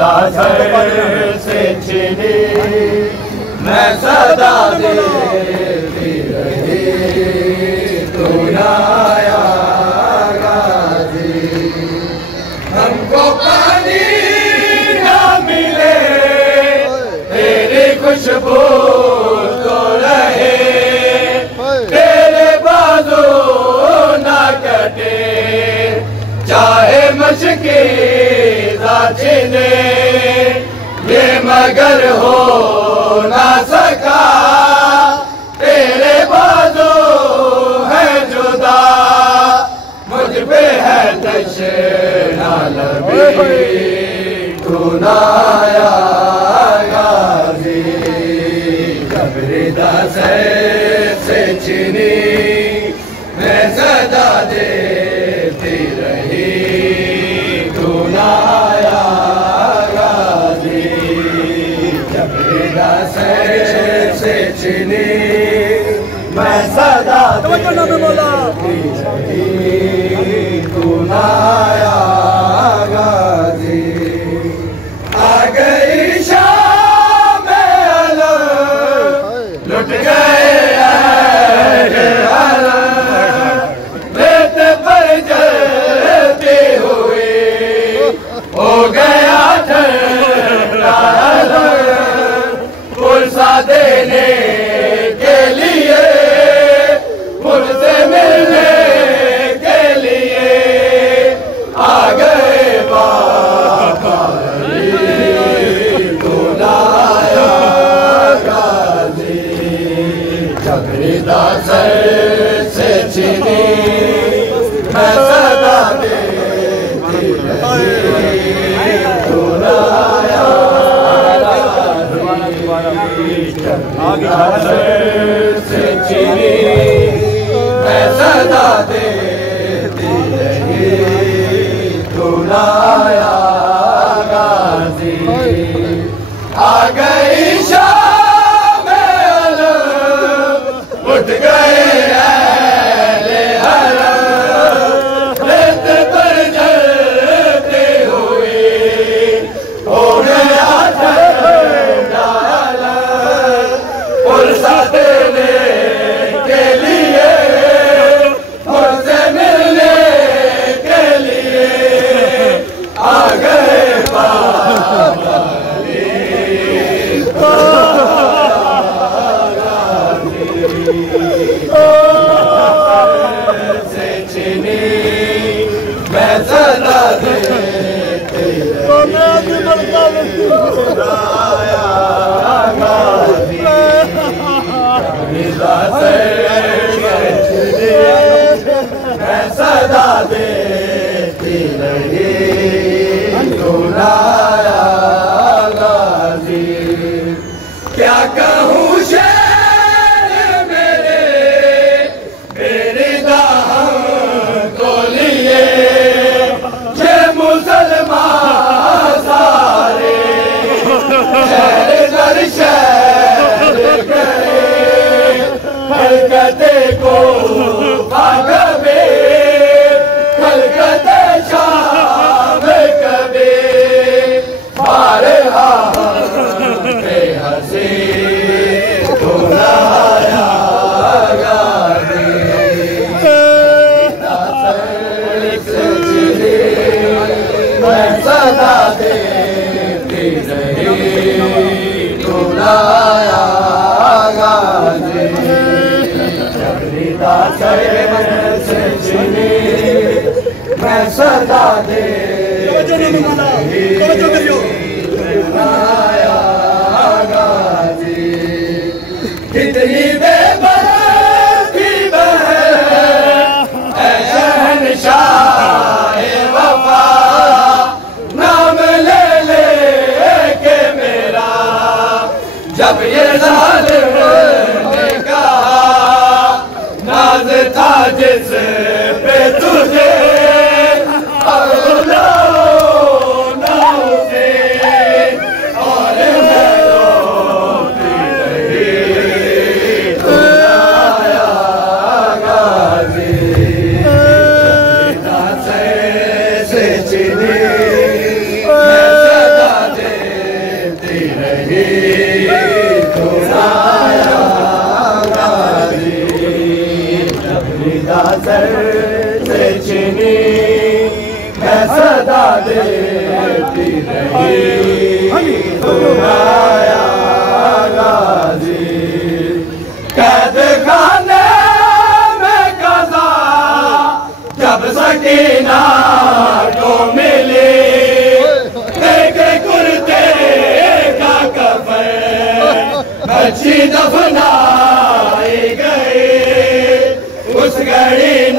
दासर से छिनी मैं सदा देती रही तू ना आया गाजी। हमको पानी ना मिले तेरी खुशबू तो रहे, तेरे बाजू ना कटे चाहे मुश्किल छिने, ये मगर हो ना सका तेरे बाजू है जुदा, मुझ पे है तशना लबी तू ना आया गाजी। कब्र दासर से छिनी मैं सदा देती रही तू ना आया गाजी। कब्र दासर से छिनी मैं सदा देती रही तू ना आया गाजी। आ गई शाम अलग लुट गए रेत पर जलते हुए हो गया ठंडा पुरसा देने के लिए, मुझसे मिलने के लिए आ गए बाबा तू ना आया गाजी। कब्र दासर से छिनी मैं सदा देती रही तू ना आया गाजी। कब्र दासर से छिनी मैं सदा देती रही तू ना आया गाजी। आ गई शाम अलग उठ गए अहले हरम, रेत पर जलते हुए हो गया ठंडा पुरसा देने के लिए, मुझसे मिलने के लिए आ गए बाबा से छिनी मैं सदा देती रही आया गाजी। कब्र दासर से छिनी मैं सदा देती रही तू ना आया गाजी। क्या कहूँ शेर मेरे दाम को लिए ये मुसलमान सारे शहर दर शहर गए, कलकत्ते को भागवे कलकत्ते शाम कभी मारे हंसी तू ना आया गाजी। मैं सदा देती रही तू ना आया गाजी। कब्र दासर से छिनी मैं सदा देती रही तू ना आया गाजी। कितनी बेबस थी है शहंशाह वफा, नाम ले ले के मेरा जब ये जालिम ने कहा, नाज था जिस पे तुझे से छिनी मैं सदा रही सुनाया गाजी, जब निदा सर से छिनी मैं सदा देती रही सुनाया गाजी। कैद खाने में कज़ा जब सकीना को मिली, देखे कुर्ते का कफन बच्ची दफनाई गई, उस घड़ी